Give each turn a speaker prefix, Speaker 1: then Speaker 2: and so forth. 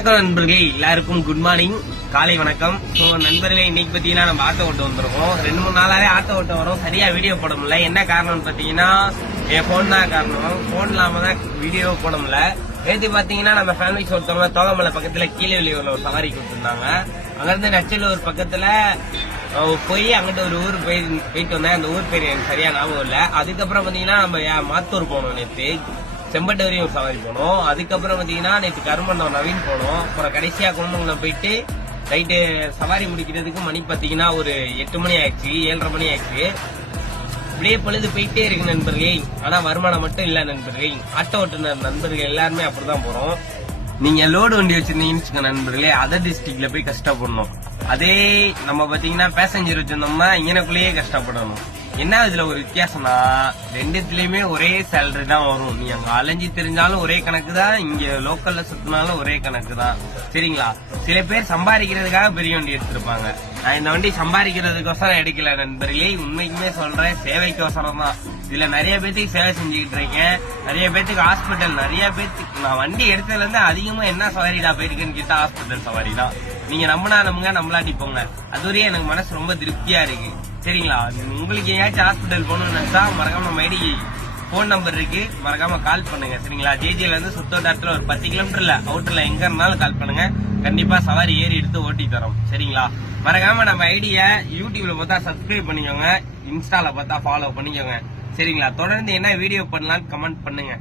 Speaker 1: வணக்கம் நண்பர்களே எல்லாருக்கும் குட் மார்னிங் காலை வணக்கம். ஸோ நண்பர்களே இன்னைக்கு பார்த்தீங்கன்னா நம்ம ஆட்டோ ஓட்ட வந்திருக்கோம். ரெண்டு மூணு நாளாவே ஆட்டோ ஓட்ட வரும். சரியா வீடியோ போட முடியல. என்ன காரணம்னு பார்த்தீங்கன்னா என் ஃபோன் தான் காரணம். ஃபோன் இல்லாம தான் வீடியோ போட முடியல. நேற்று பார்த்தீங்கன்னா நம்ம ஃபேமிலிஸ் ஒருத்தவங்க தோகமலை பக்கத்தில் கீழே வெளியூர்ல ஒரு சவாரி கொடுத்துருந்தாங்க. அங்கிருந்து நச்சலூர் பக்கத்துல போய் அங்கிட்ட ஒரு ஊர் போய் போயிட்டு வந்தேன். அந்த ஊர் பேர் எனக்கு சரியா ஞாபகம் இல்லை. அதுக்கப்புறம் பார்த்தீங்கன்னா நம்ம மாத்தூர் போனோம் நேற்று செம்பட்டு வரையும் சவாரி போனோம். அதுக்கப்புறம் பாத்தீங்கன்னா நேற்று கருமண்டம் நவீன் போனோம். அப்புறம் கடைசியா குழந்தைங்கள போயிட்டு நைட்டு சவாரி முடிக்கிறதுக்கு மணி பாத்தீங்கன்னா ஒரு எட்டு மணி ஆயிடுச்சு ஏழரை மணி ஆயிடுச்சு. இப்படியே பொழுது போயிட்டே இருக்கு நண்பர்களே. ஆனா வருமானம் மட்டும் இல்ல நண்பர்களே. ஆட்டோ ஓட்டுனர் நண்பர்கள் எல்லாருமே அப்படிதான் போறோம். நீங்க லோடு வண்டி வச்சிருந்தீங்கன்னு நண்பர்களே அதர் டிஸ்ட்ரிக்ட்ல போய் கஷ்டப்படணும். அதே நம்ம பாத்தீங்கன்னா பேசஞ்சர் வச்சிருந்தோம்னா இங்கனக்குள்ளேயே கஷ்டப்படணும். என்ன இதுல ஒரு வித்தியாசம்னா ரெண்டுத்துலயுமே ஒரே சேலரி தான் வரும். நீ அங்க அலைஞ்சி தெரிஞ்சாலும் ஒரே கணக்கு தான் இங்க லோக்கல்ல சுத்தினாலும் ஒரே கணக்கு தான். சரிங்களா? சில பேர் சம்பாதிக்கிறதுக்காக பெரிய வண்டி எடுத்திருப்பாங்க. நான் இந்த வண்டி சம்பாதிக்கிறதுக்கோசரம் எடுக்கல நண்பர்களே. உண்மைக்குமே சொல்றேன் சேவைக்கோசரம் தான். இதுல நிறைய பேத்துக்கு சேவை செஞ்சுக்கிட்டு இருக்கேன். நிறைய பேத்துக்கு ஹாஸ்பிட்டல் நிறைய பேத்துக்கு நான் வண்டி எடுத்ததுல இருந்து அதிகமா என்ன சவாரிடா போயிருக்குன்னு கேட்டா ஹாஸ்பிட்டல் சவாரி தான். நீங்க நம்பினா நம்புங்க நம்மளாட்டி போங்க. அதுவரையும் எனக்கு மனசு ரொம்ப திருப்தியா இருக்கு. சரிங்களா? உங்களுக்கு ஏதாச்சும் ஹாஸ்பிட்டல் போகணும்னு நினைச்சா மறக்காம நம்ம ஐடி ஃபோன் நம்பர் இருக்கு. மறக்காம கால் பண்ணுங்க சரிங்களா? ஜேஜியில இருந்து சுத்தோட்டத்துல ஒரு பத்து கிலோமீட்டர்ல அவுட்டர்ல எங்க இருந்தாலும் கால் பண்ணுங்க. கண்டிப்பா சவாரி ஏறி எடுத்து ஓட்டி தரோம் சரிங்களா? மறக்காம நம்ம ஐடிய யூடியூப்ல பார்த்தா சப்ஸ்கிரைப் பண்ணிக்கோங்க. இன்ஸ்டால பார்த்தா ஃபாலோ பண்ணிக்கோங்க சரிங்களா? தொடர்ந்து என்ன வீடியோ பண்ணலாம்னு கமெண்ட் பண்ணுங்க.